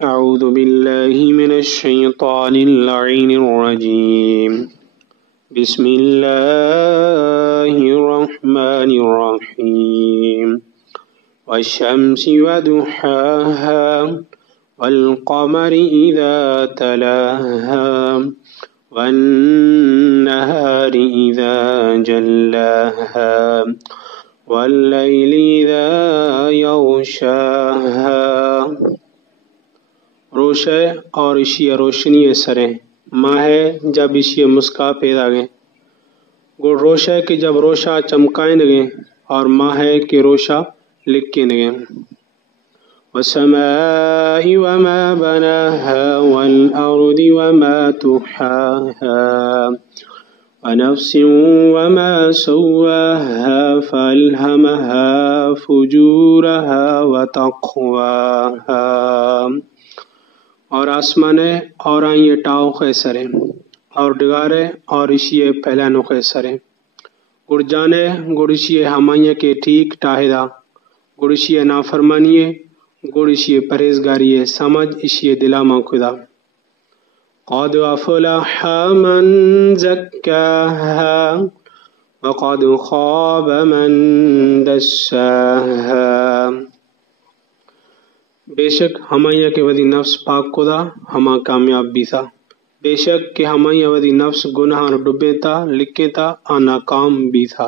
أعوذ بالله من الشيطان اللعين الرجيم بسم الله الرحمن الرحيم والشمس وضحاها والقمر إذا تلاها والنهار إذا جلاها والليل إذا يغشاها. روشے اور اشیاء روشنی سریں ماہ جب اشیاء مسکا پیدا گئے گڑ روشے کہ جب روشا چمکائیں گے اور ماہ کے روشا لکھیں گے. والسماء وما بناها والأرض وما طحاها ونفس وما سواها فألهمها فجورها وتقواها. اور آسمانے اور آئیں ٹاؤ خیسرے اور ڈگارے اور اشیے پہلانو خیسرے گڑ جانے گڑ اشیے ہمائیں کے ٹھیک ٹاہدہ گڑ اشیے نافرمانیے گڑ اشیے پرہیزگاریے سمجھ اشیے دلاما خدا. قد افلح من زکاها وقد خاب من دساها. بے شک ہمائیں کے ودی نفس پاک خدا ہما کامیاب بھی تھا. بے شک کہ ہمائیں ودی نفس گناہ ڈبے تھا لکھیں تھا ناکام بھی تھا.